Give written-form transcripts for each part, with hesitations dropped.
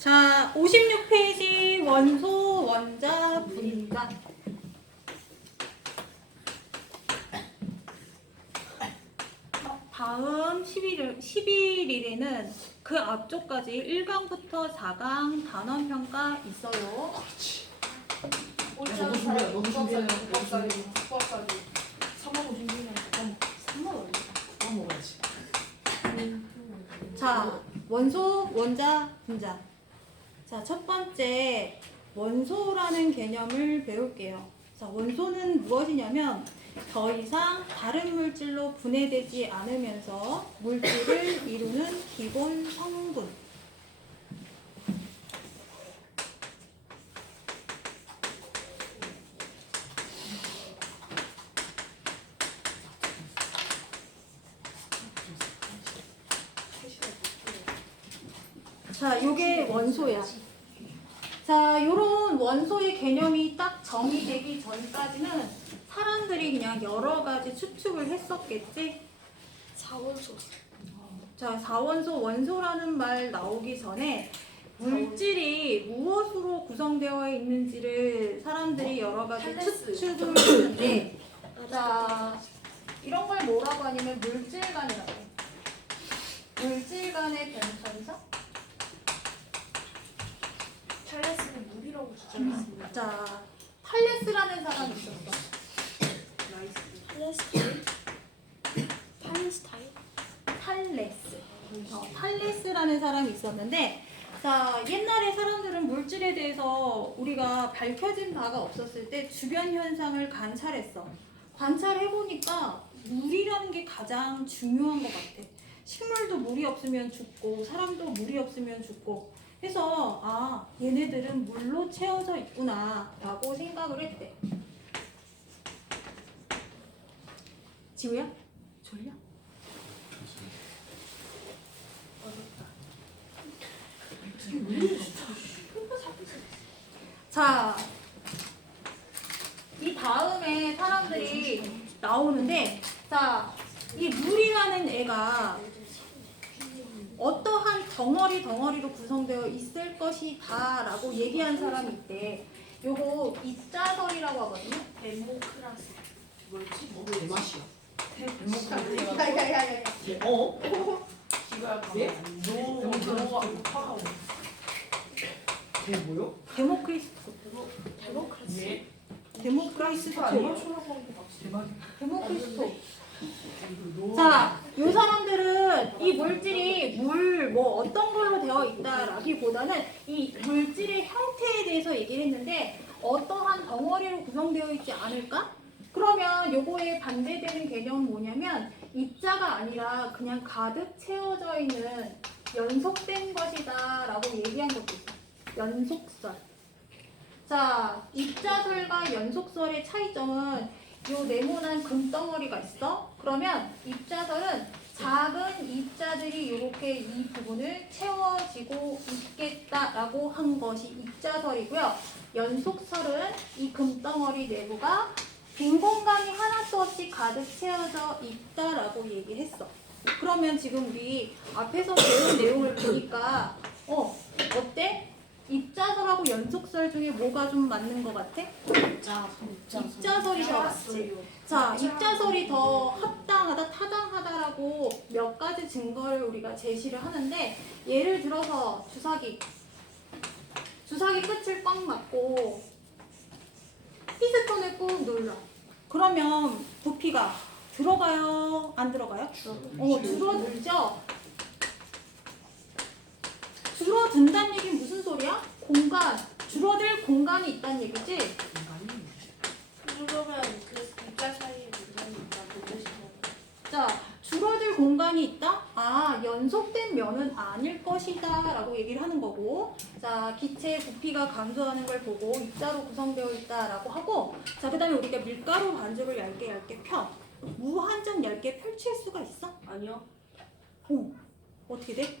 자, 56페이지 원소, 원자, 분자. 다음 11일에는 그 앞쪽까지 1강부터 4강 단원평가 있어요. 너도 준비해. 너도 준비해. 국밥까지 3만 56년 3만 원 먹어야지. 자, 원소, 원자, 분자. 자, 첫 번째 원소라는 개념을 배울게요. 자, 원소는 무엇이냐면 더 이상 다른 물질로 분해되지 않으면서 물질을 이루는 기본 성분. 자, 요게 원소야. 자, 요런 원소의 개념이 딱 정의되기 전까지는 사람들이 그냥 여러 가지 추측을 했었겠지? 4원소. 자, 4원소, 원소라는 말 나오기 전에 물질이 무엇으로 구성되어 있는지를 사람들이 여러 가지 탈레스. 추측을 했는데, 자, 이런 걸 뭐라고 하냐면 물질간이라고 해. 물질간의 변천사? 찰레스는 물이라고 주장했습니다. 자, 탈레스라는 사람이 있었어. 팔레스타인? 팔레스타인? 탈레스. 탈레스라는 사람이 있었는데, 자, 옛날에 사람들은 물질에 대해서 우리가 밝혀진 바가 없었을 때 주변 현상을 관찰했어. 관찰해보니까 물이라는 게 가장 중요한 것 같아. 식물도 물이 없으면 죽고, 사람도 물이 없으면 죽고. 해서, 아, 얘네들은 물로 채워져 있구나, 라고 생각을 했대. 지우야? 졸려? 자, 이 다음에 사람들이 나오는데, 자, 이 물이라는 애가 어떠한 덩어리로 구성되어 있을 것이다 라고 얘기한 사람이 있대. 요거 입자설이라고 하거든요. 데모크라시. 뭐였지? 내 맛이야. 야야야야. 예? 걔 뭐요? 데모크리스토. 데모크라시. 예? 데모크리스토. 대박이야. 데모크리스토. 자, 요 사람들은 이 물질이 뭐 어떤 걸로 되어 있다라기보다는 이 물질의 형태에 대해서 얘기를 했는데 어떠한 덩어리로 구성되어 있지 않을까? 그러면 요거에 반대되는 개념은 뭐냐면 입자가 아니라 그냥 가득 채워져 있는 연속된 것이다 라고 얘기한 것도 있어. 연속설. 자, 입자설과 연속설의 차이점은 요 네모난 금덩어리가 있어. 그러면 입자설은 작은 입자들이 이렇게 이 부분을 채워지고 있겠다라고 한 것이 입자설이고요. 연속설은 이 금덩어리 내부가 빈 공간이 하나도 없이 가득 채워져 있다라고 얘기했어. 그러면 지금 우리 앞에서 배운 내용을 보니까 어때? 입자설하고 연속설 중에 뭐가 좀 맞는 것 같아? 입자설이 더 맞지. 자, 입자설이 더 합당하다, 타당하다라고 몇 가지 증거를 우리가 제시를 하는데 예를 들어서 주사기 끝을 꽉 막고 피스톤을 꾹 눌러. 그러면 부피가 들어가요? 안 들어가요? 줄어들죠? 줄어든다는 얘기는 무슨 소리야? 줄어들 공간이 있다는 얘기지? 그러면 그 입자 사이에 공간이 있다고 보시면 자, 줄어들 공간이 있다? 아, 연속된 면은 아닐 것이다 라고 얘기를 하는 거고, 자, 기체의 부피가 감소하는 걸 보고 입자로 구성되어 있다 라고 하고, 자, 그 다음에 우리가 밀가루 반죽을 얇게 펴. 무한정 얇게 펼칠 수가 있어? 아니요. 어떻게 돼?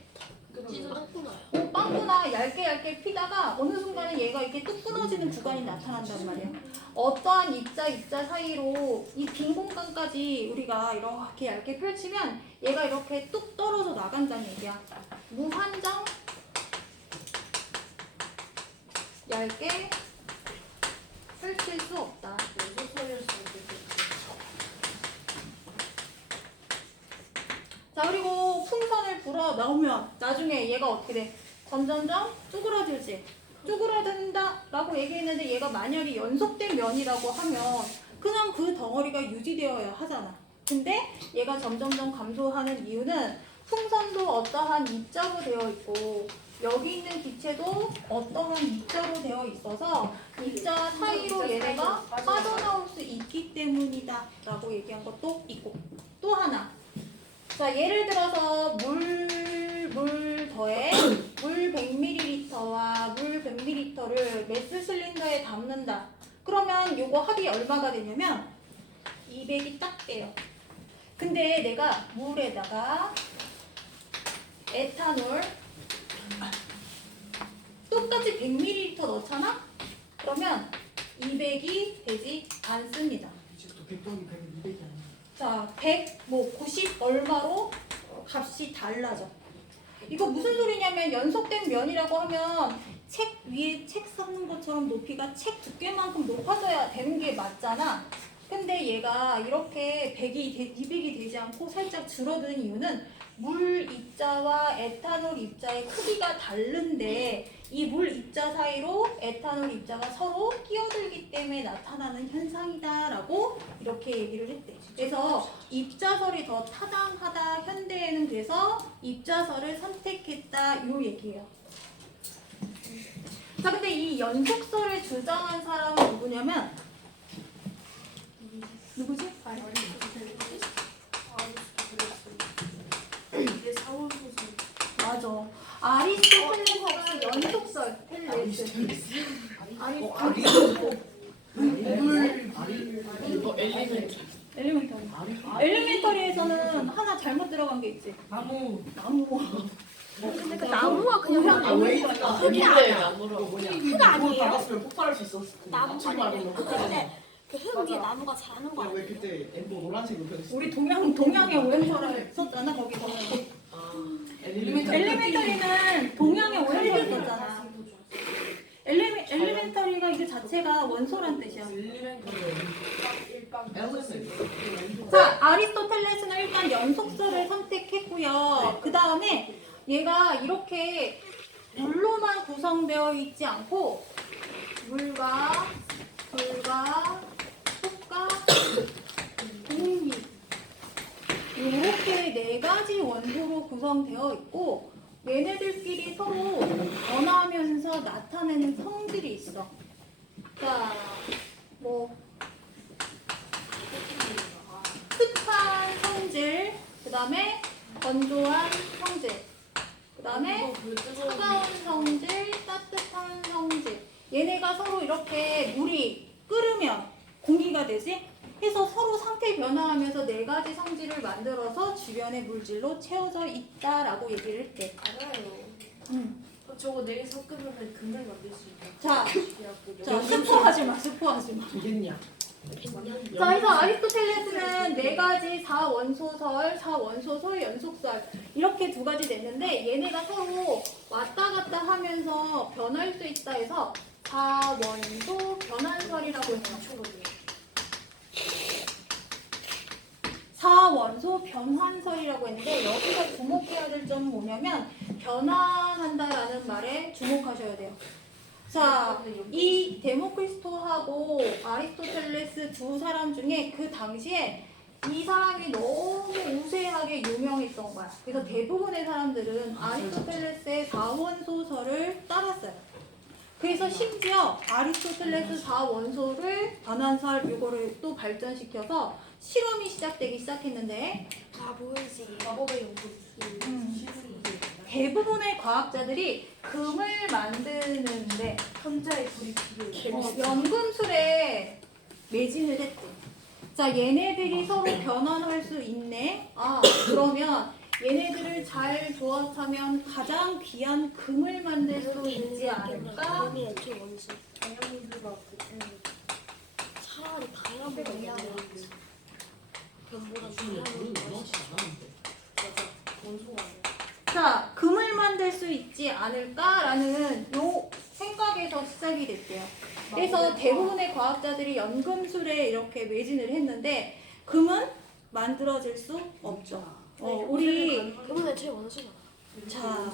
찌도 똥꾸 나요. 빵꾸나 얇게 피다가 어느 순간에 얘가 이렇게 뚝 끊어지는 구간이 나타난단 말이야. 어떠한 입자 사이로 이 빈 공간까지 우리가 이렇게 얇게 펼치면 얘가 이렇게 뚝 떨어져 나간다는 얘기야. 무한정 넓게 펼칠 수 없다. 자, 그리고 풍선을 불어 넣으면 나중에 얘가 어떻게 돼? 점점점 쪼그라들지. 쪼그라든다 라고 얘기했는데 얘가 만약에 연속된 면이라고 하면 그냥 그 덩어리가 유지되어야 하잖아. 근데 얘가 점점점 감소하는 이유는 풍선도 어떠한 입자로 되어 있고 여기 있는 기체도 어떠한 입자로 되어 있어서 입자 사이로 얘네가 빠져나올 수 있기 때문이다 라고 얘기한 것도 있고, 또 하나, 자 예를 들어서 물 더해 물 100ml와 물 100ml를 메스 실린더에 담는다. 그러면 요거 합이 얼마가 되냐면 200이 딱 돼요. 근데 내가 물에다가 에탄올 똑같이 100ml 넣잖아? 그러면 200이 되지 않습니다. 지금 또 100 더하기 100은 200이 아니야. 자, 100, 90 얼마로 값이 달라져. 이거 무슨 소리냐면 연속된 면이라고 하면 책 위에 책 섞는 것처럼 높이가 책 두께만큼 높아져야 되는 게 맞잖아. 근데 얘가 이렇게 200이 되지 않고 살짝 줄어드는 이유는 물 입자와 에탄올 입자의 크기가 다른데 이 물 입자 사이로 에탄올 입자가 서로 끼어들기 때문에 나타나는 현상이다라고 이렇게 얘기를 했대. 그래서 입자설이 더 타당하다. 현대에는 그래서 입자설을 선택했다. 요 얘기예요. 자, 근데 이 연속설을 주장한 사람은 누구냐면 누구지? 맞아. 아리스토텔레스가 연속설 텔레스. 엘리멘터리에서는 하나 잘못 들어간 게 있지. 나무. 근데 그 나무가 그냥 왜 흙이 아니야. 흙 아니에요? 받았으면 폭발할 수 있었을 텐데. 나무가 말하면 근데 그 흙 위에 나무가 자는 거 왜 아니야? 그때 엠버 노란색으로 변했어? 우리 동양의 오렌지를 썼잖아 거기서. 엘리멘터리는 동양의 오렌지를 썼잖아. 엘리멘터리가 이게 자체가 원소란 뜻이야. 자, 아리스토텔레스는 일단 연속설을 선택했고요. 그 다음에 얘가 이렇게 물로만 구성되어 있지 않고 물과 불과 흙과 공기 이렇게 네 가지 원소로 구성되어 있고 얘네들끼리 서로 변하면서 나타내는 성질이 있어. 자, 뭐 습한 성질, 그 다음에 건조한 성질, 그 다음에 차가운 성질, 따뜻한 성질. 얘네가 서로 이렇게 물이 끓으면 공기가 되지? 해서 서로 상태 변화하면서 네 가지 성질을 만들어서 주변의 물질로 채워져 있다라고 얘기를 했대. 알아요. 저거 내일 섞으면 금을 만들 수 있다. 자, 스포하지 마, 스포하지 마. 되겠냐? 자, 그래서 아리스토텔레스는 네 가지 4원소설, 연속설 이렇게 두 가지 냈는데 얘네가 서로 왔다 갔다 하면서 변할 수 있다 해서 4원소 변환설이라고 해요. 4원소 변환설이라고 했는데 여기서 주목해야 될 점은 뭐냐면 변환한다라는 말에 주목하셔야 돼요. 자, 이 데모크리스토하고 아리스토텔레스 두 사람 중에 그 당시에 이 사람이 너무 우세하게 유명했던 거야. 그래서 대부분의 사람들은 아리스토텔레스의 4원소설을 따랐어요. 그래서 심지어 아리스토텔레스 4원소를 변환설 이거를 또 발전시켜서 실험이 시작되기 시작했는데 마법의 연구. 대부분의 과학자들이 금을 만드는데 혼자의 불이 필요해. 연금술에 매진을 했대. 자, 얘네들이 서로 변환할 수 있네. 아, 그러면 얘네들을 잘 조합하면 가장 귀한 금을 만들 수 있지 않을까? 금이 애초에 뭔지. 다이아몬드가 차라리 다이아몬드 원소가 금보다 다이아몬드 원소가 아니야. 자, 금을 만들 수 있지 않을까라는 요 생각에서 시작이 됐대요. 그래서 대부분의 과학자들이 연금술에 이렇게 매진을 했는데 금은 만들어질 수 없죠. 우리 그분의 제일 원하시나? 자,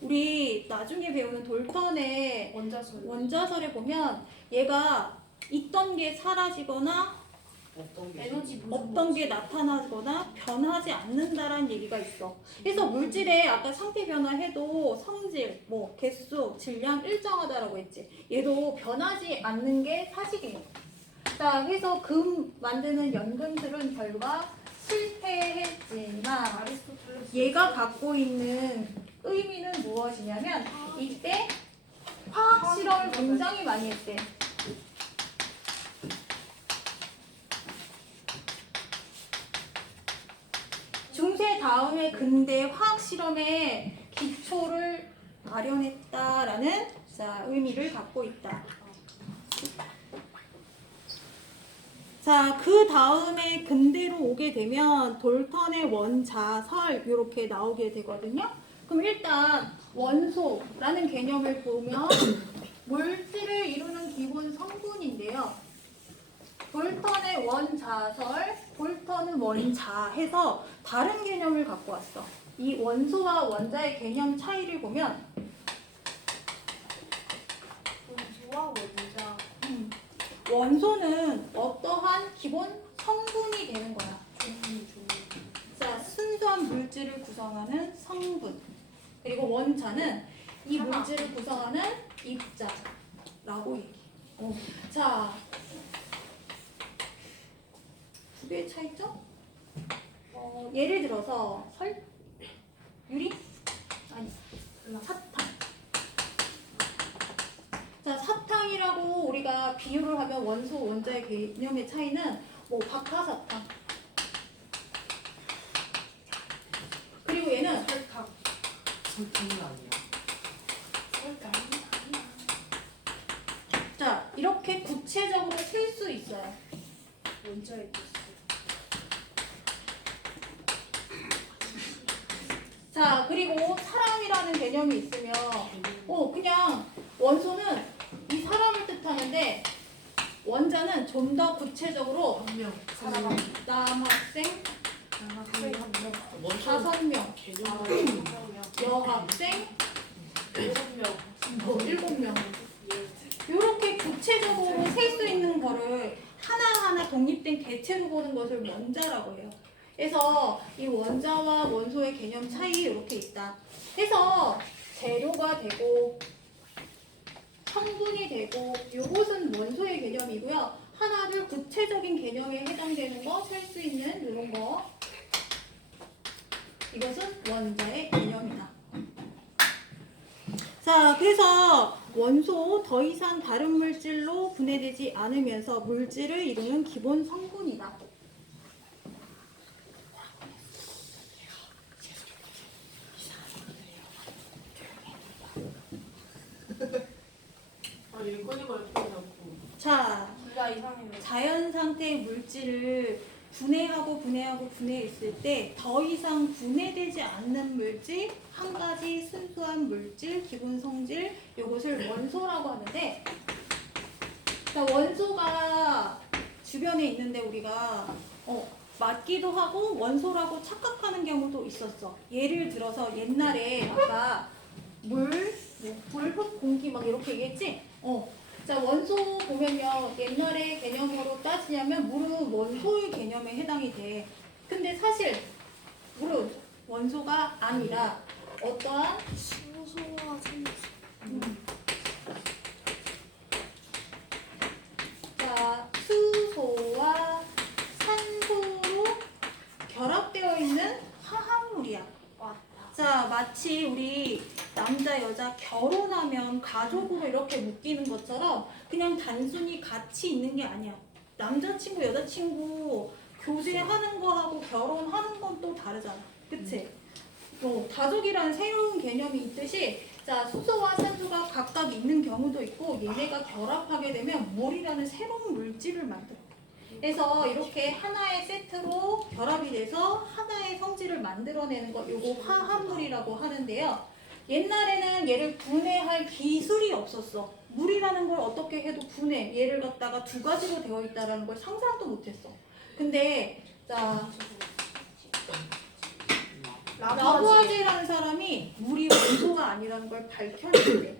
우리 나중에 배우는 돌턴의 원자설. 원자설에 보면 얘가 있던 게 사라지거나 어떤 게 에너지 없던 게 나타나거나 변하지 않는다라는 얘기가 있어. 그래서 물질의 아까 상태 변화해도 성질, 뭐 개수, 질량 일정하다라고 했지. 얘도 변하지 않는 게 사실이에요. 자, 그래서 금 만드는 연금술은 결과 실패했지만 아리스토텔레스. 얘가 갖고 있는 의미는 무엇이냐면 이때 화학 실험을 굉장히 많이 했대. 중세 다음에 근대 화학 실험의 기초를 마련했다라는 자, 의미를 갖고 있다. 자, 그 다음에 근대로 오게 되면 돌턴의 원자설 이렇게 나오게 되거든요. 그럼 일단 원소라는 개념을 보면 물질을 이루는 기본 성분인데요. 돌턴의 원자설, 돌턴은 원자 해서 다른 개념을 갖고 왔어. 이 원소와 원자의 개념 차이를 보면 원소와 원자. 원소는 어떠한 기본 성분이 되는 거야. 종이. 자, 순수한 물질을 구성하는 성분. 그리고 원자는 이 하나. 물질을 구성하는 입자라고 얘기해. 자, 두 개의 차이점? 예를 들어서 유리? 아니, 사탕. 자, 사탕이라고 우리가 비유를 하면 원소, 원자의 개념의 차이는 뭐 박하사탕. 그리고 얘는 설탕. 설탕이 아니야. 설탕. 자, 이렇게 구체적으로 쓸 수 있어요. 원자의 개수. 자, 그리고 사람이라는 개념이 있으면 그냥 원소는 이 사람을 뜻하는데 원자는 좀 더 구체적으로 한명 사람. 남학생 원소 5명, 개념 여학생 7명. 7명. 이렇게 구체적으로 셀 수 있는 거를 하나하나 독립된 개체로 보는 것을 원자라고 해요. 그래서 이 원자와 원소의 개념 차이 이렇게 있다. 그래서 재료가 되고 성분이 되고 이것은 원소의 개념이고요. 하나를 구체적인 개념에 해당되는 거, 셀 수 있는 이런 거. 이것은 원자의 개념이다. 자, 그래서 원소 더 이상 다른 물질로 분해되지 않으면서 물질을 이루는 기본 성분이다. 아 일꾼이가 예쁘게 잡고 자, 둘다 이상이네. 자연 상태의 물질을 분해했을 때 더 이상 분해되지 않는 물질, 한 가지 순수한 물질, 기본 성질, 이것을 원소라고 하는데, 자, 원소가 주변에 있는데 우리가 맞기도 하고 원소라고 착각하는 경우도 있었어. 예를 들어서 옛날에 아까 물, 불, 흙, 공기 막 이렇게 얘기했지? 자, 원소 보면요. 옛날에 개념으로 따지냐면 물은 원소의 개념에 해당이 돼. 근데 사실 물은 원소가 아니라 어떠한 수소와 자, 수소와 산소로 결합되어 있는 화합물이야. 자, 마치 우리 남자 여자 결혼하면 가족으로 이렇게 묶이는 것처럼 그냥 단순히 같이 있는 게 아니야. 남자친구 여자친구 교제하는 거하고 결혼하는 건 또 다르잖아. 그치? 가족이라는 새로운 개념이 있듯이 자, 수소와 산소가 각각 있는 경우도 있고 얘네가 결합하게 되면 물이라는 새로운 물질을 만들어. 그래서 이렇게 하나의 세트로 결합이 돼서 하나의 성질을 만들어내는 거 요거 화합물이라고 하는데요. 옛날에는 얘를 분해할 기술이 없었어. 물이라는 걸 어떻게 해도 분해, 얘를 갖다가 두 가지로 되어 있다는 걸 상상도 못했어. 근데 자 라부아제라는 사람이 물이 원소가 아니라는 걸 밝혀냈대.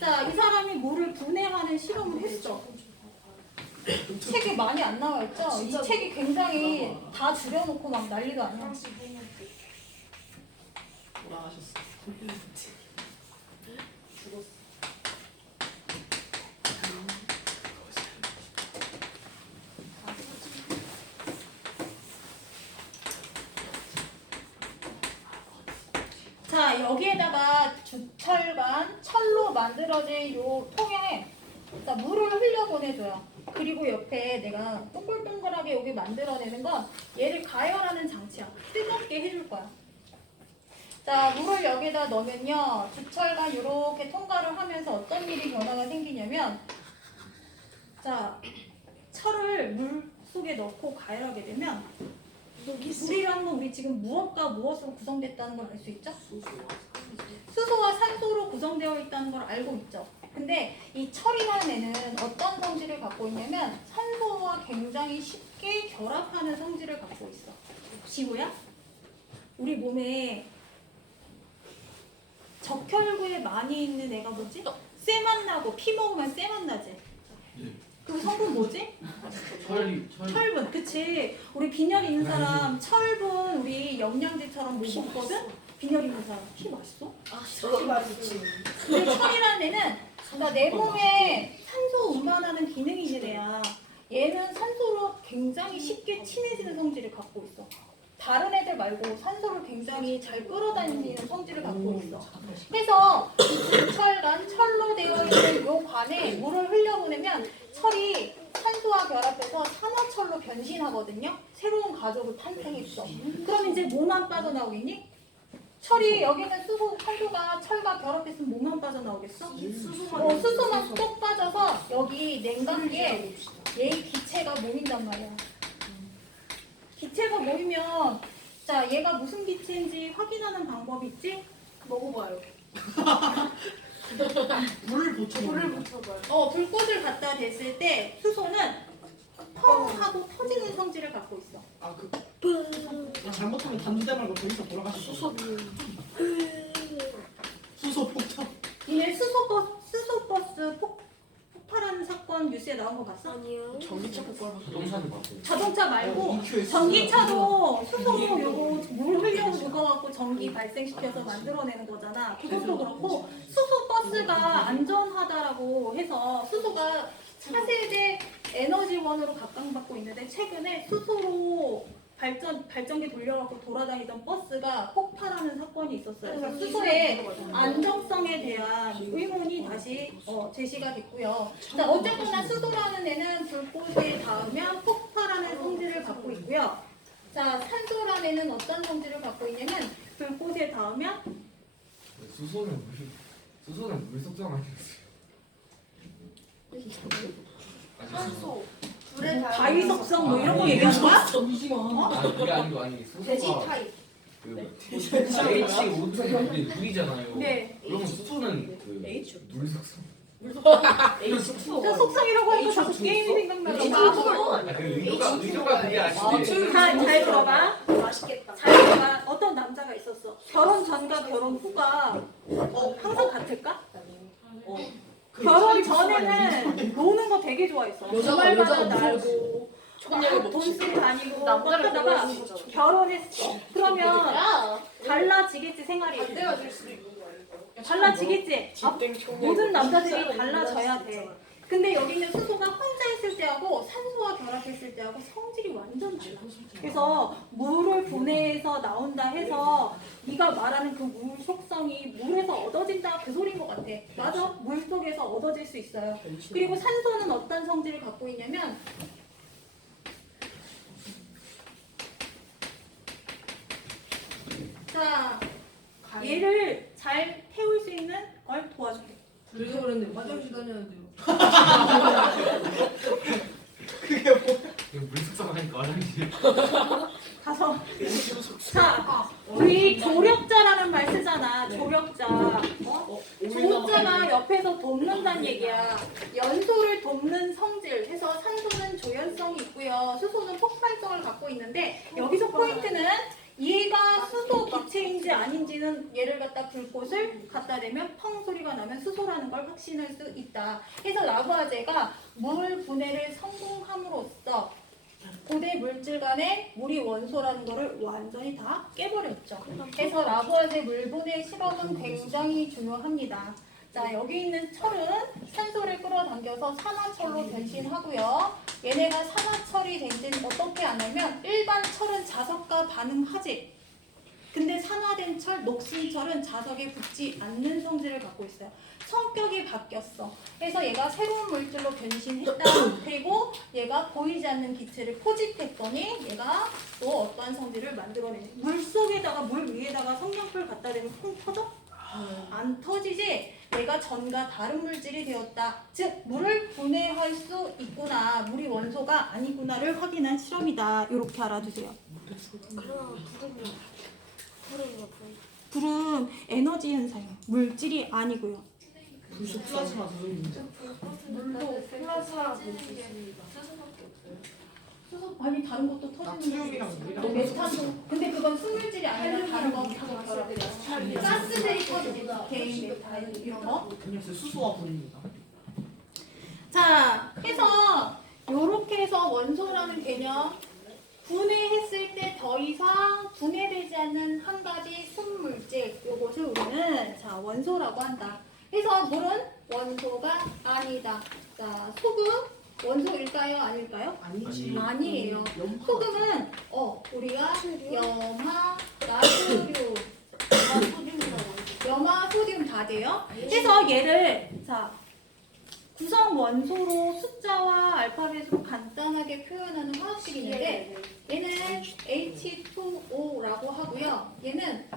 자, 이 사람이 물을 분해하는 실험을 했어. 책이 많이 안 나와 있죠? 이 책이 굉장히 다 줄여놓고 막 난리도 아니야. 돌아가셨어. 죽었어. 자, 여기에다가 주철간 철로 만들어진 요 통에 자, 물을 흘려 보내줘요. 그리고 옆에 내가 동글동글하게 여기 만들어내는 건 얘를 가열하는 장치야. 뜨겁게 해줄 거야. 자, 물을 여기다 넣으면요. 주철간 이렇게 통과를 하면서 어떤 일이 변화가 생기냐면 자, 철을 물 속에 넣고 가열하게 되면 물이라는 건 우리 지금 무엇과 무엇으로 구성됐다는 걸 알 수 있죠? 수소와 산소로 구성되어 있다는 걸 알고 있죠. 근데 이 철이라는 애는 어떤 성질을 갖고 있냐면 산소와 굉장히 쉽게 결합하는 성질을 갖고 있어. 지구야? 우리 몸에 적혈구에 많이 있는 애가 뭐지? 쇠맛 나고 피 먹으면 쇠맛 나지? 그 성분 뭐지? 철분, 그치? 우리 빈혈 있는 사람 철분 우리 영양제처럼 못 먹거든? 빈혈 있는 사람 피 맛있어? 저기 맛있지. 근데 철이라는 애는 그러니까 내 몸에 산소 운반하는 기능이 있는 애야. 얘는 산소로 굉장히 쉽게 친해지는 성질을 갖고 있어. 다른 애들 말고 산소를 굉장히 잘 끌어다니는 성질을 갖고 있어. 그래서 주철간 철로 되어 있는 요 관에 물을 흘려보내면 철이 산소와 결합해서 산화철로 변신하거든요. 새로운 가족을 탄생했어. 그럼 이제 뭐만 빠져나오겠니? 철이 여기는 수소, 산소가 철과 결합했으면 뭐만 빠져나오겠어? 수소만 쏙 빠져서 여기 냉각기에 얘의 기체가 모인단 말이야. 기체가 모이면 자 얘가 무슨 기체인지 확인하는 방법이 있지? 먹어봐요. 물을 붙여. 불을 붙여봐요. 불꽃을 갖다 댔을 때 수소는 펑 하고 터지는 성질을 갖고 있어. 잘못하면 단두대 말고 거기서 돌아가실 수 있어. 수소 폭탄. 니네 수소버스 폭발하는 사건 뉴스에 나온 거 봤어? 아니요. 전기차 폭발. 자동차는 봤어요. 자동차 말고 EQS. 전기차도 수소 요거 물 흘려 죽어갖고 전기 발생시켜서 만들어내는 거잖아. 그것도 그렇고 수소 버스가 안전하다라고 해서 수소가 차세대 에너지원으로 각광받고 있는데 최근에 수소로 발전기 돌려갖고 돌아다니던 버스가 폭발하는 사건이 있었어요. 그래서 수소의 안정성에 대한 의문이 다시 제시가 됐고요. 자, 어쨌거나 수소라는 애는 불꽃에 닿으면 폭발하는 성질을 갖고 있고요. 자, 산소라는 애는 어떤 성질을 갖고 있냐면 불꽃에 닿으면 수소는 물 속성 아니었어요. 산소. 불에 닿으면 바위석성 뭐 이런 거 얘기하는 거야? 그게 아니고 돼지 수소가 타입. H5는 물이잖아요. 네. 그러면 수소는 물 속성. 저 속성이라고 하니까 자꾸 게임이 생각나서. 그 의도가 그게 아닌데. 잘 들어봐. 맛있겠다. 잘 들어봐. 어떤 남자가 있었어. 결혼 전과 결혼 후가 항상 같을까? 결혼 전에는 노는 거 되게 좋아했어. 주말마다 날고 돈 쓰고 다니고 하다가 결혼했어. 그러면 달라지겠지 생활이. 반대가 될 수도 있는 거 아닐까요? 달라지겠지. 모든 남자들이 달라져야 돼. 근데 여기는 수소가 혼자 있을 때하고 산소와 결합했을 때하고 성질이 완전 달라. 그래서 물을 분해해서 나온다 해서 네가 말하는 그 물 속성이 물에서 얻어진다 그 소리인 것 같아. 맞아. 물 속에서 얻어질 수 있어요. 그리고 산소는 어떤 성질을 갖고 있냐면 자 얘를 잘 태울 수 있는 걸 도와줄게. 그래서 그랬는데 화장실 다녀야 돼요. 그게 뭐? 이거 물 숙성하니까 화장실. 가서 자 우리 조력자라는 말 쓰잖아. 조력자. 조자가 옆에서 돕는다는 얘기야. 연소를 돕는 성질 해서 산소는 조연성이 있고요. 수소는 폭발성을 갖고 있는데 여기서 포인트는 얘가 수소 기체인지 아닌지는 얘를 갖다 불꽃을 갖다 대면 펑 소리가 나면 수소라는 걸 확신할 수 있다. 그래서 라부아제가 물 분해를 성공함으로써 고대 물질 간의 물이 원소라는 거를 완전히 다 깨버렸죠. 그래서 라부아제 물 분해 실험은 굉장히 중요합니다. 자, 여기 있는 철은 산소를 끌어당겨서 산화철로 변신하고요. 얘네가 산화철이 된 지는 어떻게 아냐면 일반 철은 자석과 반응하지. 근데 산화된 철, 녹슨철은 자석에 붙지 않는 성질을 갖고 있어요. 성격이 바뀌었어. 그래서 얘가 새로운 물질로 변신했다. 그리고 얘가 보이지 않는 기체를 포집했더니 얘가 또 어떠한 성질을 만들어내는. 물 속에다가 물 위에다가 성냥불 갖다 대면 풍 터져? 안 터지지? 얘가 전과 다른 물질이 되었다. 즉 물을 분해할 수 있구나. 물이 원소가 아니구나를 확인한 실험이다. 이렇게 알아두세요. 불은 에너지 현상이에요. 물질이 아니고요. 불속 플라즈마 조종인자. 물로 플라사 볼수 있습니다. 수소 아니 다른 것도 터지는 나트륨이랑 물이랑 메탄도. 근데 그건 순물질이 아니라 다른 거 가스들이 터지지. 개인 메탄 이런 거. 그냥 수소와 불입니다. 자, 해서 요렇게 해서 원소라는 개념 분해했을 때 더 이상 분해되지 않는 한 가지 순물질 요것을 우리는 자 원소라고 한다. 그래서 물은 원소가 아니다. 자, 소금 원소일까요? 아닐까요? 아니지. 아니에요. 염화. 소금은 우리가 염화, 나트륨, 염화, 소듐 다 돼요. 그래서 얘를 자 구성 원소로 숫자와 알파벳으로 간단하게 표현하는 화학식이 있는데 얘는 H2O라고 하고요. 얘는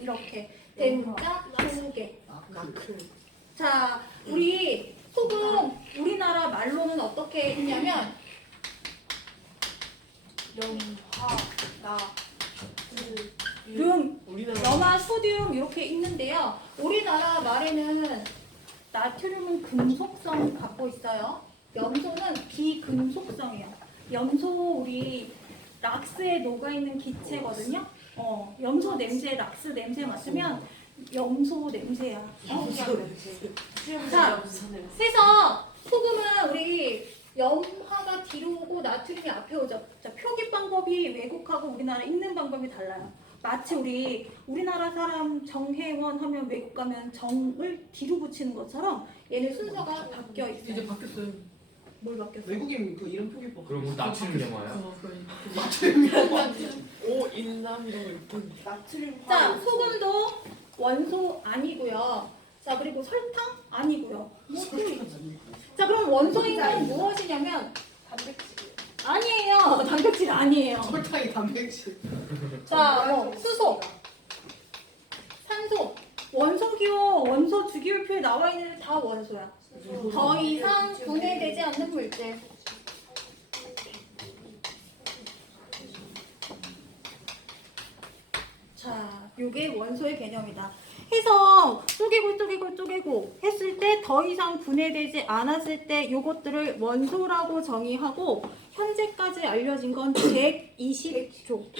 이렇게 된자 2개. 나크. 자, 우리 소금 우리나라 말로는 어떻게 했냐면 름, 우리나라 염화, 소듐 이렇게 있는데요. 우리나라 말에는 나트륨은 금속성 갖고 있어요. 염소는 비금속성이에요. 염소 우리 락스에 녹아있는 기체거든요. 염소 냄새, 락스 냄새 맡으면 염소 냄새야. 자, 그래서 소금은 우리 염화가 뒤로 오고 나트륨이 앞에 오죠. 자, 표기 방법이 외국하고 우리나라 읽는 방법이 달라요. 마치 우리나라 사람 정혜원 하면 외국 가면 정을 뒤로 붙이는 것처럼 얘는 순서가 바뀌어 이제 있어요. 바뀌었어요. 뭘 바뀌었어? 외국인 그 이름 표기법. 그럼 뭐 나트륨 염화야? 나트륨 염화. 오 인남 이런 거 있던. 나트륨 자, 소금도 원소 아니고요. 자, 그리고 설탕 아니고요. 자, 그럼 원소인 건 무엇이냐면 아니에요. 단백질 아니에요. 설탕이 단백질. 자, 수소, 산소, 원소기호, 원소 주기율표에 나와 있는 애들 다 원소야. 더 이상 분해되지 않는 물질. 자, 요게 원소의 개념이다. 해서 쪼개고 했을 때 더 이상 분해되지 않았을 때 요것들을 원소라고 정의하고 현재까지 알려진 건 120조.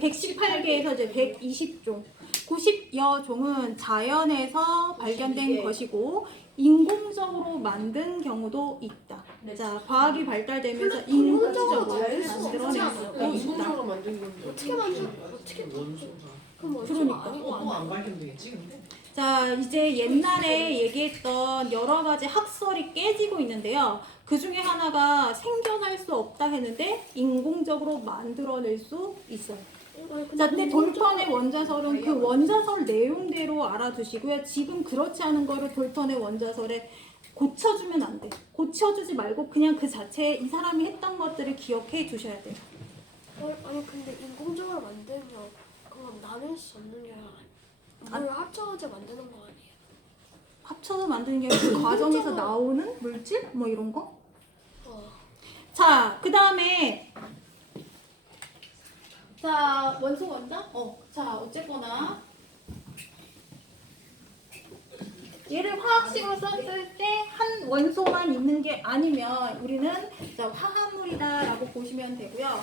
118개에서 이제 120종. 90여 종은 자연에서 발견된 것이고 인공적으로 만든 경우도 있다. 자, 과학이 발달되면서 인공적으로 만들어낼 수가 있다. 인공적으로 만든 건데. 어떻게 원소가. 그러니까. 또안 발견되겠지 근데. 자, 이제 옛날에 얘기했던 여러 가지 학설이 깨지고 있는데요. 그 중에 하나가 생겨날 수 없다 했는데 인공적으로 만들어낼 수 있어요. 자, 근데 돌턴의 원자설은 그 원자설 내용대로 알아두시고요. 지금 그렇지 않은 거를 돌턴의 원자설에 고쳐주면 안 돼. 고쳐주지 말고 그냥 그 자체에 이 사람이 했던 것들을 기억해 두셔야 돼요. 아니 근데 인공적으로 만들면 그건 나눌 수 없는 게 물 합쳐서 만드는 거 아니에요? 합쳐서 만드는 게 그 과정에서 나오는 물질? 뭐 이런 거? 어. 자, 그 다음에 자, 원소 원자? 자, 어쨌거나 얘를 화학식으로 썼을 때 한 원소만 있는 게 아니면 우리는 자, 화합물이다라고 보시면 되고요.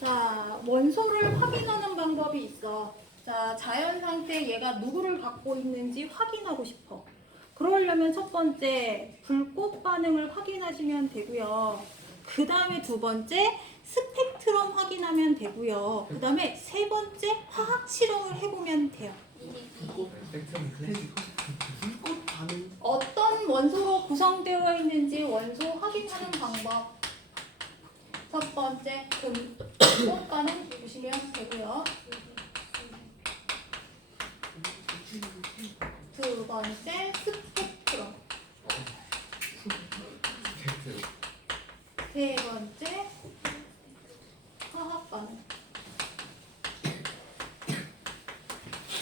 자, 원소를 확인하는 방법이 있어. 자, 자연 상태 얘가 누구를 갖고 있는지 확인하고 싶어. 그러려면 첫 번째 불꽃 반응을 확인하시면 되고요. 그 다음에 두 번째 스펙트럼 확인하면 되고요. 그 다음에 세 번째 화학 실험을 해보면 돼요. 벡터는 클래식. 불꽃 반응. 어떤 원소로 구성되어 있는지 원소 확인하는 방법. 첫 번째 불꽃 반응 보시면 되고요. 두 번째 스펙트럼. 벡터. 세 번째 화학 반응.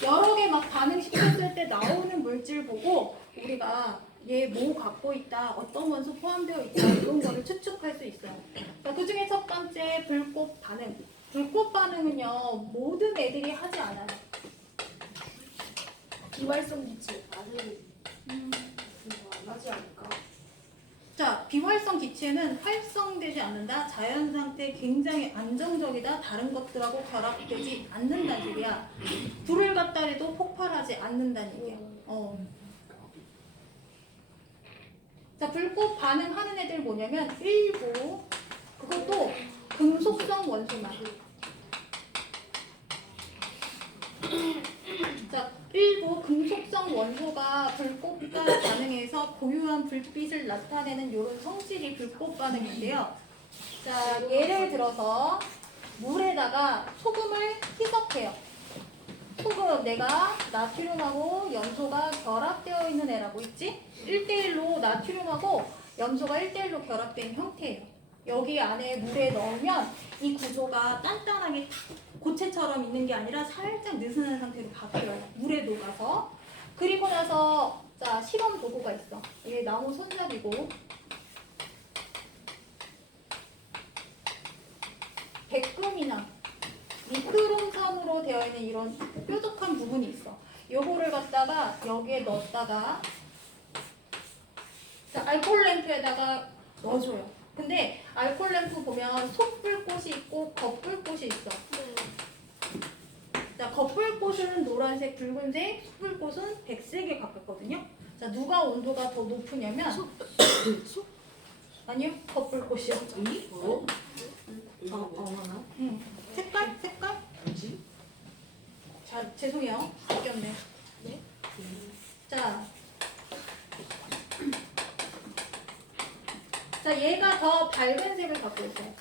여러 개 막 반응시켰을 때 나오는 물질 보고 우리가 얘 뭐 갖고 있다, 어떤 원소 포함되어 있다 이런 거를 추측할 수 있어요. 자, 그 중에 첫 번째 불꽃 반응. 불꽃 반응은요 모든 애들이 하지 않아요. 비활성 기체 아들이 그거 안 하지 않을까? 자, 비활성 기체는 활성되지 않는다. 자연 상태 굉장히 안정적이다. 다른 것들하고 결합되지 않는다는 얘기야. 불을 갖다 해도 폭발하지 않는다는 얘기야. 자, 불꽃 반응하는 애들 뭐냐면 일부 그것도 금속성 원소만. 자, 일부 금속성 원소가 불꽃과 반응해서 고유한 불빛을 나타내는 이런 성질이 불꽃 반응인데요. 자, 예를 들어서 물에다가 소금을 희석해요. 소금, 내가 나트륨하고 염소가 결합되어 있는 애라고 있지? 1대1로 나트륨하고 염소가 1대1로 결합된 형태예요. 여기 안에 물에 넣으면 이 구조가 단단하게 탁 고체처럼 있는 게 아니라 살짝 느슨한 상태로 바뀌어요. 물에 녹아서. 그리고 나서 자, 실험 도구가 있어. 이게 나무 손잡이고 백금이나 미크론선으로 되어 있는 이런 뾰족한 부분이 있어. 요거를 갖다가 여기에 넣었다가 자, 알코올 램프에다가 넣어줘요. 근데 알코올 램프 보면 속불꽃이 있고 겉불꽃이 있어. 자, 겉불꽃은 노란색, 붉은색, 속불꽃은 백색에 가깝거든요. 자, 누가 온도가 더 높으냐면 아니요, 겉불꽃이요. 어? 어머나. 색깔? 뭐지? 자, 죄송해요. 바뀌었네. 네? 자, 얘가 더 밝은 색을 갖고 있어요.